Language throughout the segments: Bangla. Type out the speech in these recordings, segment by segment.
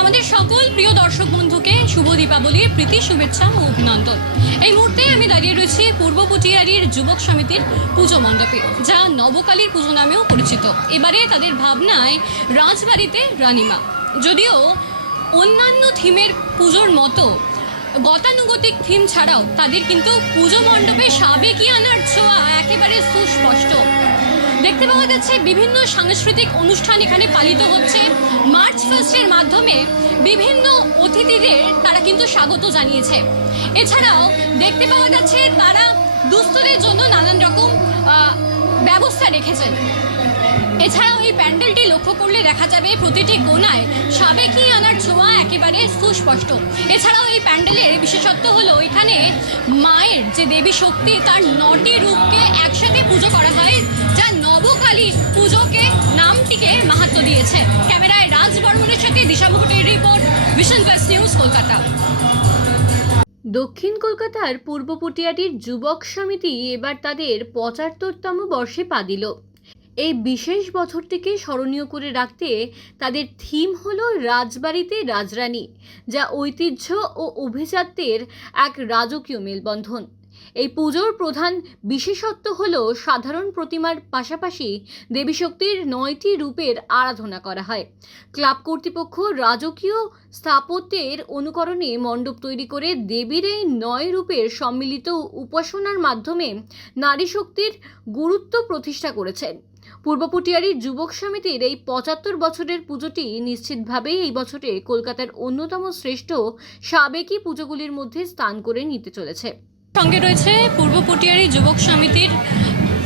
আমাদের সকল প্রিয় দর্শক বন্ধুকে শুভ দীপাবলির প্রীতি, শুভেচ্ছা ও অভিনন্দন। এই মুহূর্তে আমি দাঁড়িয়ে রয়েছি পূর্ব পটিয়ারির যুবক সমিতির পুজো মণ্ডপে, যা নবকালীর পুজো নামেও পরিচিত। এবারে তাদের ভাবনায় রাজবাড়িতে রানীমা। যদিও অন্যান্য থিমের পুজোর মতো গতানুগতিক থিম ছাড়াও তাদের কিন্তু পুজো মণ্ডপে সাবেকি আনার ছোঁয়া একেবারে সুস্পষ্ট। দেখতে পাওয়া যাচ্ছে বিভিন্ন সাংস্কৃতিক অনুষ্ঠান এখানে পালিত হচ্ছে। মার্চ ফার্স্টের মাধ্যমে বিভিন্ন অতিথিদের তারা কিন্তু স্বাগত জানিয়েছে। এছাড়াও দেখতে পাওয়া যাচ্ছে তারা দুস্থদের জন্য নানান রকম ব্যবস্থা রেখেছেন। এছাড়াও এই প্যান্ডেলটি লক্ষ্য করলে দেখা যাবে প্রতিটি কোনায় সাবেকি আনার ছোঁয়া একেবারে সুস্পষ্ট। এছাড়াও এই প্যান্ডেলের বিশেষত্ব হলো এখানে মায়ের যে দেবী শক্তি, তার নটি রূপকে একসাথে পুজো করা হয়, যা নবকালী পুজোকে, নামটিকে মাহাত্ম দিয়েছে। ক্যামেরায় রাজ বর্মনের সাথে Disha মুকুটের report vision plus news Kolkata. দক্ষিণ কলকাতার পূর্ব পটিয়াটির যুবক সমিতি এবার তাদের পঁচাত্তরতম বর্ষে পা দিল। এই বিশেষ বছরটিকে স্মরণীয় করে রাখতে তাদের থিম হলো রাজবাড়িতে রাজরানী, যা ঐতিহ্য ও অভিজাত্যের এক রাজকীয় মেলবন্ধন। এই পুজোর প্রধান বিশেষত্ব হল সাধারণ প্রতিমার পাশাপাশি দেবী শক্তির নয়টি রূপের আরাধনা করা হয়। ক্লাব কর্তৃপক্ষ রাজকীয় স্থাপত্যের অনুকরণে মণ্ডপ তৈরি করে দেবীর এই নয় রূপের সম্মিলিত উপাসনার মাধ্যমে নারী শক্তির গুরুত্ব প্রতিষ্ঠা করেছেন। পূর্ব পটিয়ারির যুবক সমিতির এই পঁচাত্তর বছরের পুজোটি নিশ্চিতভাবেই এই বছরে কলকাতার অন্যতম শ্রেষ্ঠ সাবেকি পুজোগুলির মধ্যে স্থান করে নিতে চলেছে। সঙ্গে রয়েছে পূর্ব পটিয়ারি যুবক সমিতির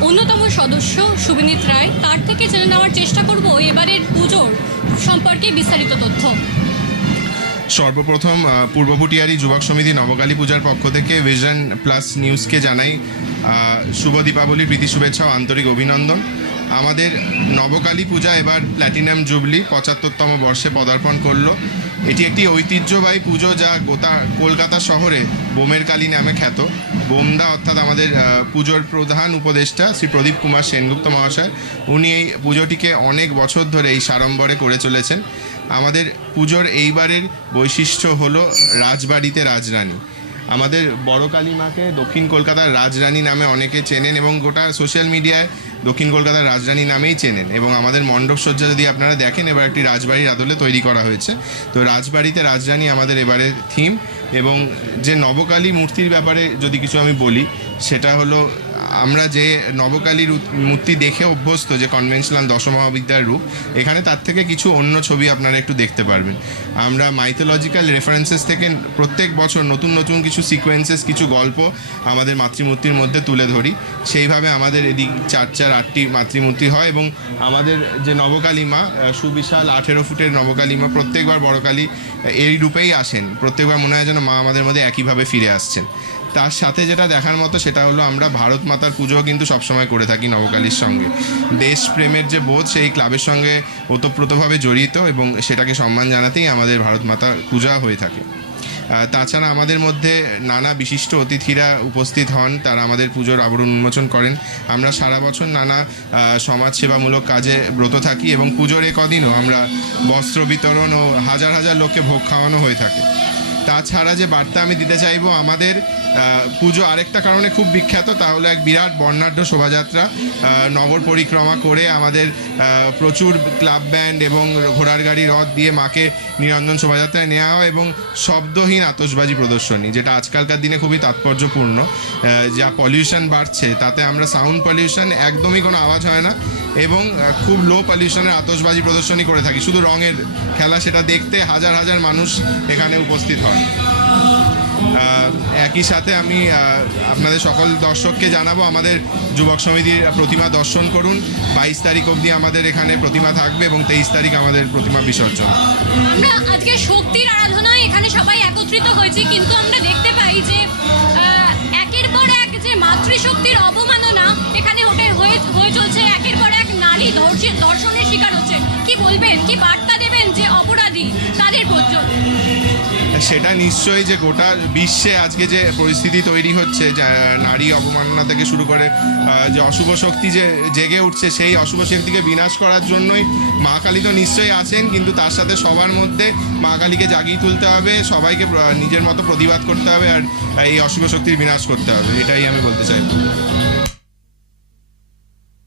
অন্যতম সদস্য শুভনীত রায়। তার থেকে জেনে নেওয়ার চেষ্টা করব এবারের পুজোর সম্পর্কে বিস্তারিত তথ্য। সর্বপ্রথম পূর্ব পুটিয়ারি যুবক সমিতি নবকালী পূজার পক্ষ থেকে ভিশন প্লাস নিউজকে জানাই শুভ দীপাবলির প্রীতি শুভেচ্ছা ও আন্তরিক অভিনন্দন। আমাদের নবকালী পূজা এবার প্ল্যাটিনাম জুবলি পঁচাত্তরতম বর্ষে পদার্পণ করল। এটি একটি ঐতিহ্যবাহী পুজো যা গোটা কলকাতা শহরে বোমের কালী নামে খ্যাত। বোমদা অর্থাৎ আমাদের পুজোর প্রধান উপদেষ্টা শ্রী প্রদীপ কুমার সেনগুপ্ত মহাশয়, উনি এই পুজোটিকে অনেক বছর ধরে এই সাড়ম্বরে করে চলেছেন। আমাদের পুজোর এইবারের বৈশিষ্ট্য হলো রাজবাড়িতে রাজরানী। আমাদের বড় কালী মাকে দক্ষিণ কলকাতার রাজরানী নামে অনেকে চেনেন এবং গোটা সোশ্যাল মিডিয়ায় দক্ষিণ কলকাতার রাজরানী নামেই চেনেন এবং আমাদের মণ্ডপসজ্জা যদি আপনারা দেখেন, এবার একটি রাজবাড়ির আদলে তৈরি করা হয়েছে। তো রাজবাড়িতে রাজরানী আমাদের এবারের থিম এবং যে নবকালী মূর্তির ব্যাপারে যদি কিছু আমি বলি, সেটা হলো আমরা যে নবকালীর মূর্তি দেখে অভ্যস্ত যে কনভেনশনাল দশমহাবিদ্যার রূপ, এখানে তার থেকে কিছু অন্য ছবি আপনারা একটু দেখতে পারবেন। আমরা মাইথোলজিক্যাল রেফারেন্সেস থেকে প্রত্যেক বছর নতুন নতুন কিছু সিকোয়েন্সেস কিছু গল্প আমাদের মাতৃমূর্তির মধ্যে তুলে ধরি। সেইভাবে আমাদের এদিক চার চার আটটি মাতৃমূর্তি হয় এবং আমাদের যে নবকালী মা সুবিশাল আঠেরো ফুটের নবকালী মা প্রত্যেকবার বড়কালী এই রূপেই আসেন। প্রত্যেকবার মনে হয় যেন মা আমাদের মধ্যে একইভাবে ফিরে আসছেন। তার সাথে যেটা দেখার মতো সেটা হলো আমরা ভারত মাতার পুজো কিন্তু সবসময় করে থাকি নবকালীর সঙ্গে। দেশপ্রেমের যে বোধ সেই ক্লাবের সঙ্গে ওতপ্রোতভাবে জড়িত এবং সেটাকে সম্মান জানাতেই আমাদের ভারত মাতার পূজা হয়ে থাকে। তাছাড়া আমাদের মধ্যে নানা বিশিষ্ট অতিথিরা উপস্থিত হন, তারা আমাদের পুজোর আবরণ উন্মোচন করেন। আমরা সারা বছর নানা সমাজসেবামূলক কাজে ব্রত থাকি এবং পুজোর এ কদিনও আমরা বস্ত্র বিতরণ ও হাজার হাজার লোককে ভোগ খাওয়ানো হয়ে থাকে। তাছাড়া যে বার্তা আমি দিতে চাইব, আমাদের পুজো আরেকটা কারণে খুব বিখ্যাত, তা হলো এক বিরাট বর্ণাঢ্য শোভাযাত্রা নগর পরিক্রমা করে আমাদের প্রচুর ক্লাব ব্যান্ড এবং ঘোড়ার গাড়ি, রথ দিয়ে মাকে নিরঞ্জন শোভাযাত্রায় নেওয়া হয় এবং শব্দহীন আতসবাজি প্রদর্শনী, যেটা আজকালকার দিনে খুবই তাৎপর্যপূর্ণ যা পলিউশন বাড়ছে, তাতে আমরা সাউন্ড পলিউশন একদমই কোনো আওয়াজ হয় না এবং খুব লো পলিউশনের আতসবাজি প্রদর্শনী করে থাকি, শুধু রঙের খেলা সেটা দেখতে হাজার হাজার মানুষ এখানে উপস্থিত হয়। একই সাথে আমি আপনাদের সকল দর্শককে জানাব, আমাদের যুবক সমিতির প্রতিমা দর্শন করুন। বাইশ তারিখ অবধি আমাদের এখানে প্রতিমা থাকবে এবং তেইশ তারিখ আমাদের প্রতিমা বিসর্জন। আমরা আজকে শক্তির আরাধনায় এখানে সবাই একত্রিত হয়েছি, কিন্তু আমরা দেখতে পাই যে একের পর এক যে মাতৃশক্তির অবমাননা এখানে হয়ে চলছে, একের পর এক নারী ধর্ষি- ধর্ষণের শিকার হচ্ছে। কি বলবেন? কি বার্তা দেবেন যে অপরাধী তাদের পর্যন্ত সেটা নিশ্চয়ই যে গোটা বিশ্বে আজকে যে পরিস্থিতি তৈরি হচ্ছে নারী অবমাননা থেকে শুরু করে যে অশুভ শক্তি যে জেগে উঠছে, সেই অশুভ শক্তিকে বিনাশ করার জন্যই মা কালী তো নিশ্চয়ই আছেন, কিন্তু তার সাথে সবার মধ্যে মা কালীকে জাগিয়ে তুলতে হবে, সবাইকে নিজের মতো প্রতিবাদ করতে হবে, আর এই অশুভ শক্তির বিনাশ করতে হবে, এটাই আমি বলতে চাই